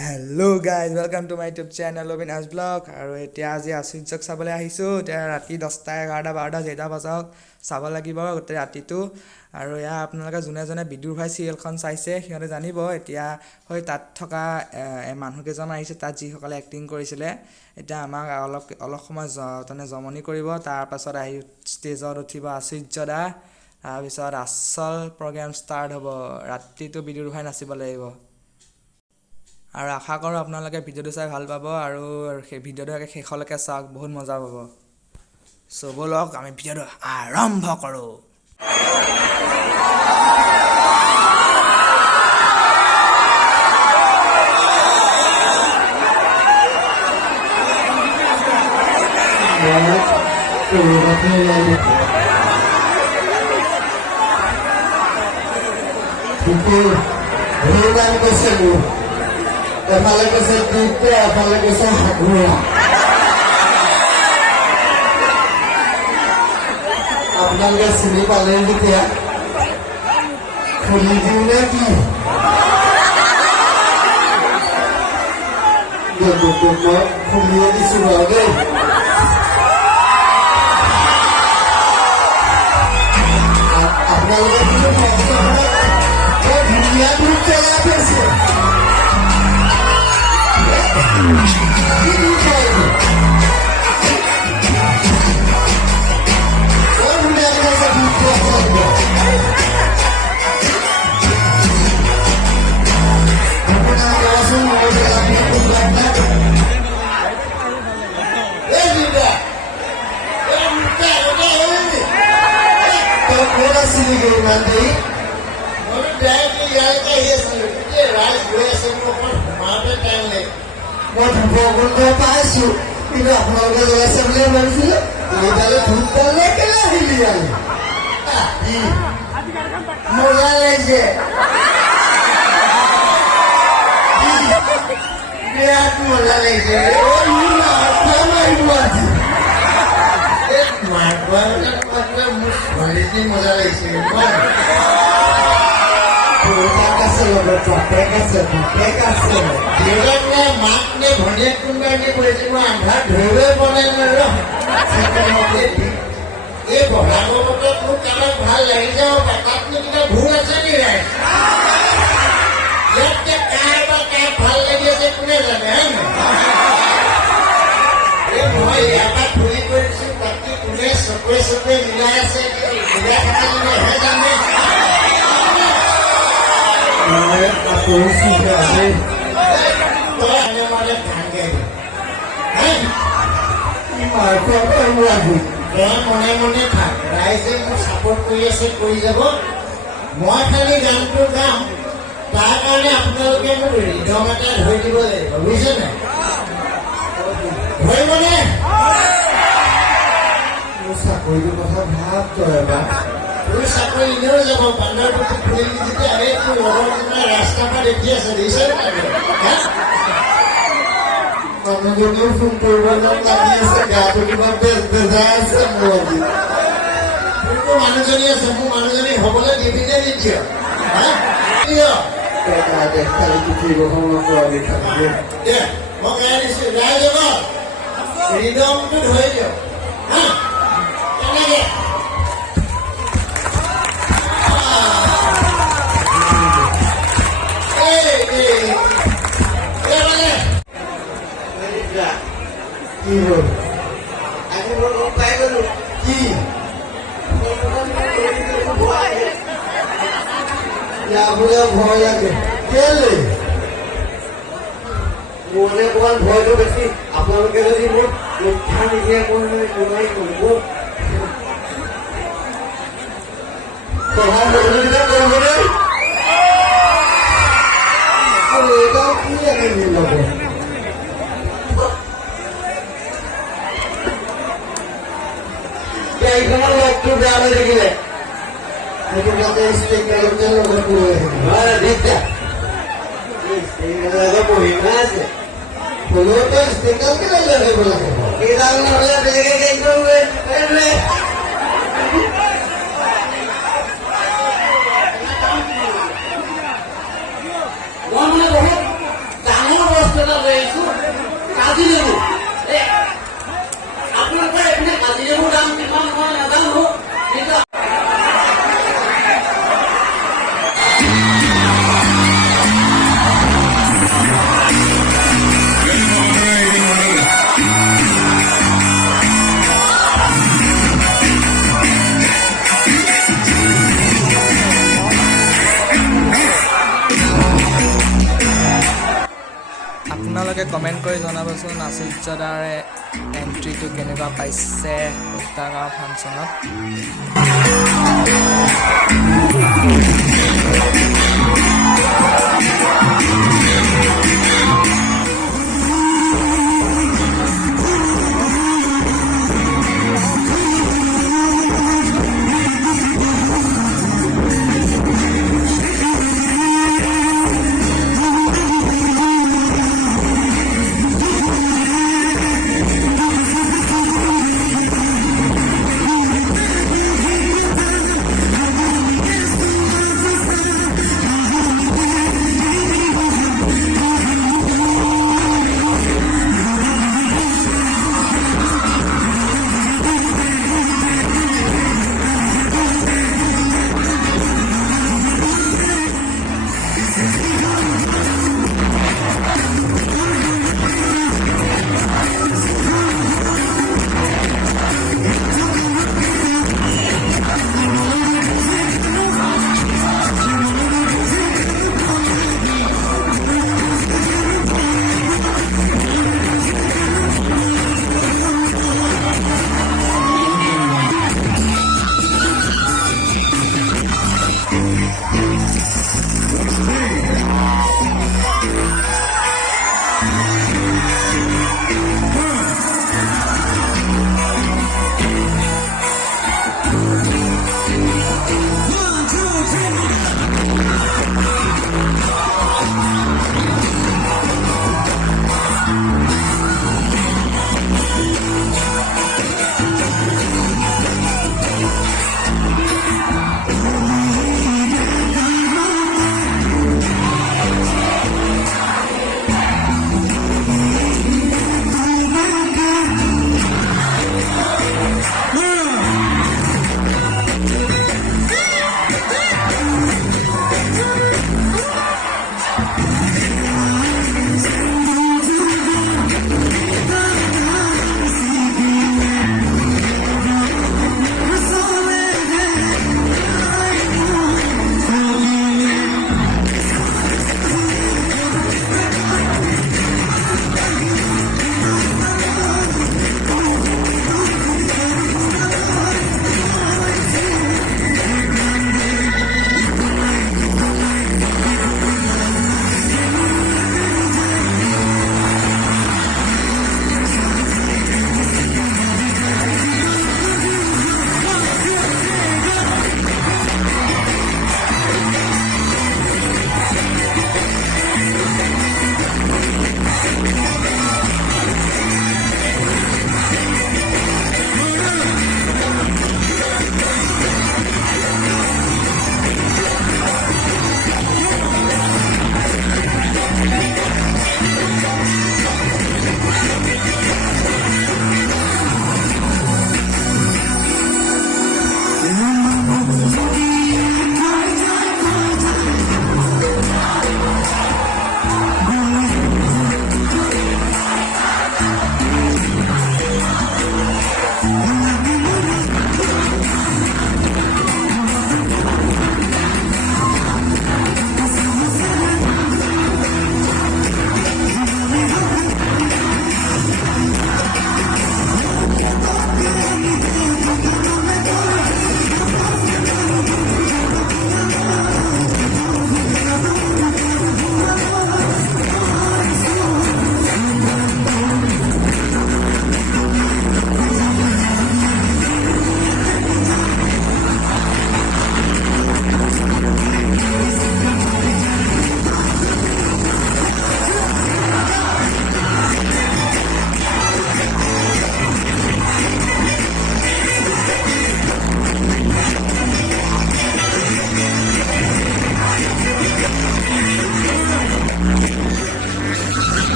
Hello guys, welcome to my YouTube channel Obinash Vlog আৰু এতিয়া আজি আশ্চৰ্যক চাবলৈ আহিছো এতিয়া ৰাতি 10টা 11টা 12টা যেটা বাজক চাব লাগিব গোটে ৰাতিটো আৰু ইয়া আপোনালোকে জুনে জুনে বিদুৰ ভাই সিৰিয়েলখন চাইছে সিহঁতে জানিব এতিয়া হৈ তাত থকা মানুহকেজন আহিছে তাত যি সকলে এক্টিং কৰিছিলে এতিয়া আমাক অলপ সময় তনে জমনি কৰিব তাৰ পাছত আহি ষ্টেজত উঠিব আশ্চৰ্যদা তাৰ পিছত আচল প্ৰগ্ৰাম ষ্টাৰ্ট হ'ব ৰাতিটো বিদুৰ ভাই নাচিব লাগিব আৰু আশা কৰো আপোনালোকে ভিডিওটো চাই ভাল পাব আৰু সেই ভিডিওটো শেষলৈকে চাওক বহুত মজা পাব সো বলক আমি ভিডিওটো আৰম্ভ কৰো এফালে কৈছে দুটা এফালে কৈছে হাগুৰা আপোনালোকে চিনি পালে যেতিয়া খুলি দিওঁ নে কি মই খুলিয়ে দিছো বাৰু দেই আপোনালোকে ধুনীয়া গ্ৰুপ চলাই আছে মই ধূপগুণ্ড পাইছো কিন্তু আপোনালোকে জ্বলাইছে বুলি ভাবিছিলো এইডালে ধূপডালে কেলে আহিলি মজা লাগিছে বিৰাট মজা লাগিছে মাৰিব আজি মজা লাগিছে মাক নে ভনীয়েক কোনোবাই কৰিছে মই আন্ধাৰ ধৰিবই পৰা নাই এই বহাগৰ বতৰত মোৰ কামত ভাল লাগি যাব তাতনো কিবা ভুল আছে নি ৰাইজ ইয়াতকে কাৰ বা কাৰ ভাল লাগি আছে কোনে জানে মই ইয়াৰ পৰা ফুৰি কৰিছো বাকী কোনে চকুৱে চকুৱে মিলাই আছে মিলাই থাকিলেহে জানে মনে মনে থাক ৰাইজে মোক ছাপোৰ্ট কৰি আছে কৰি যাব মই খালি গানটো গাম তাৰ কাৰণে আপোনালোকে মোক ৰিদম এটা ধৰি দিব লাগিব বুজিছে নাই ধৰিবনে মোৰ চাকৰিটোৰ কথা ভাব তই এবাৰ তোৰ চাকৰি এনেও যাব বান্দৰপুখুৰী খুলি যেতিয়া এই তোৰ লগৰজনে ৰাস্তাৰ পৰা দেখি আছে দেখিছে মানুহজনীও ফোন কৰিব যেন লাগি আছে গাটো কিবা বেজাই আছে মোৰ আজি তোৰতো মানুহজনী আছে মোৰ মানুহজনী হবলৈ দিবি নে নিদিয় খালি পুখুৰীব সময় মই গাই দিছো গাই যাব ৰিদমটো ধৰি দিয়ক কেনেকে কি হল আজি মই গম পাই গলো কি যাবলৈ ভয় লাগে কেলে মোলে অকমান ভয়টো বেছি আপোনালোকে যদি মোক ৰক্ষা নিদিয়ে মই কৰিব সহযোগিতা কৰিবনে এইটাও কি লাগে মিলাব এইখনৰ লগটো বেয়া হৈ থাকিলে সেইটো কাৰণে ষ্টেকালতে লগত লৈ আহিব পঢ়িবা আছে হলেওতো ষ্টেকাল কেলে লৈ আহিব লাগে এইডাল নহলে বেলেগে মই মানে বহুত ডাঙৰ কাজি নেমু আপোনালোকৰ এইপিনে কাজি নেমুৰ দাম কিমান মই নাজানো কিন্তু আপোনালোকে কমেণ্ট কৰি জনাবচোন আচুৰ্যদাৰে এণ্ট্ৰিটো কেনেকুৱা পাইছে সপ্তাহগাঁও ফাংচনত।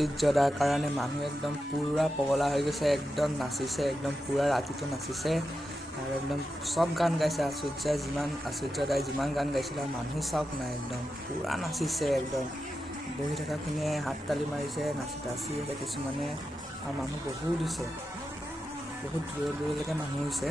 আচুৰ্যদাৰ কাৰণে মানুহ একদম পূৰা পগলা হৈ গৈছে, একদম নাচিছে, একদম পূৰা ৰাতিটো নাচিছে আৰু একদম চব গান গাইছে। আচুৰ্যদাই যিমান গান গাইছিলে মানুহ চাওক নাই, একদম পূৰা নাচিছে, একদম বহি থকাখিনিয়ে হাত তালি মাৰিছে, নাচি আছে কিছুমানে, আৰু মানুহ বহুত হৈছে, বহুত দূৰলৈকে মানুহ হৈছে।